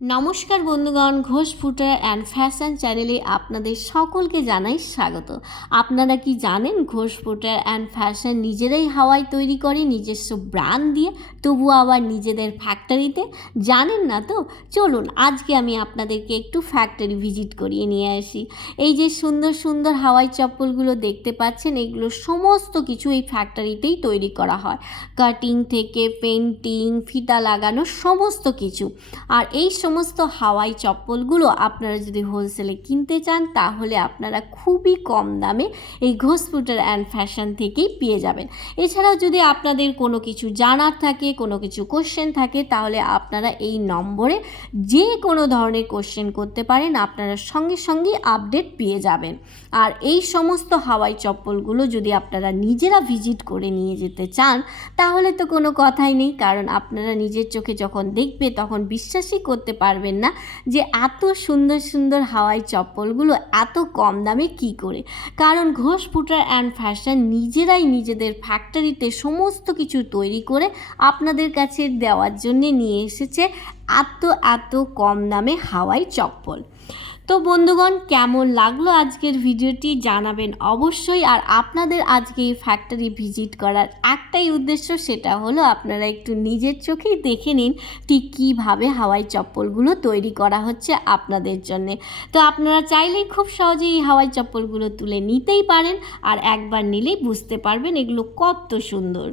নমস্কার বন্ধুগণ, Ghosh footwear and fashion চ্যানেলে আপনাদের সকলকে জানাই স্বাগত। আপনারা কি জানেন ঘোষ ফুটওয়্যার অ্যান্ড ফ্যাশন নিজেরাই হাওয়াই তৈরি করে নিজস্ব ব্র্যান্ড দিয়ে, তবুও আবার নিজেদের ফ্যাক্টরিতে? জানেন না তো? চলুন আজকে আমি আপনাদেরকে একটু ফ্যাক্টরি ভিজিট করিয়ে নিয়ে আসি। এই যে সুন্দর সুন্দর হাওয়াই চপ্পলগুলো দেখতে পাচ্ছেন, এগুলো সমস্ত কিছু এই ফ্যাক্টরিতেই তৈরি করা হয়। কাটিং থেকে পেন্টিং, ফিতা লাগানো সমস্ত কিছু। আর এই সমস্ত হাওয়াই চপ্পলগুলো আপনারা যদি হোলসেলে কিনতে চান তাহলে আপনারা খুবই কম দামে এই ঘোষ ফুটওয়্যার অ্যান্ড ফ্যাশন থেকেই পেয়ে যাবেন। এছাড়াও যদি আপনাদের কোনো কিছু জানার থাকে, কোনো কিছু কোশ্চেন থাকে, তাহলে আপনারা এই নম্বরে যে কোনো ধরনের কোশ্চেন করতে পারেন, আপনারা সঙ্গে সঙ্গে আপডেট পেয়ে যাবেন। আর এই সমস্ত হাওয়াই চপ্পলগুলো যদি আপনারা নিজেরা ভিজিট করে নিয়ে যেতে চান তাহলে তো কোনো কথাই নেই, কারণ আপনারা নিজের চোখে যখন দেখবে তখন বিশ্বাসই করতে পারবেন না যে এত সুন্দর সুন্দর হাওয়াই চপ্পলগুলো এত কম দামে কী করে। কারণ ঘোষ ফুটওয়্যার অ্যান্ড ফ্যাশন নিজেরাই নিজেদের ফ্যাক্টরিতে সমস্ত কিছু তৈরি করে আপনাদের কাছে দেওয়ার জন্যে নিয়ে এসেছে এত এত কম দামে হাওয়াই চপ্পল। তো বন্ধুগণ, কেমন লাগলো আজকের ভিডিওটি জানাবেন অবশ্যই। আর আপনাদের আজকে এই ফ্যাক্টরি ভিজিট করার একটাই উদ্দেশ্য, সেটা হলো আপনারা একটু নিজের চোখেই দেখে নিন ঠিক কীভাবে হাওয়াই চপ্পলগুলো তৈরি করা হচ্ছে আপনাদের জন্যে। তো আপনারা চাইলেই খুব সহজেই এই হাওয়াই চপ্পলগুলো তুলে নিতেই পারেন, আর একবার নিলেই বুঝতে পারবেন এগুলো কত সুন্দর।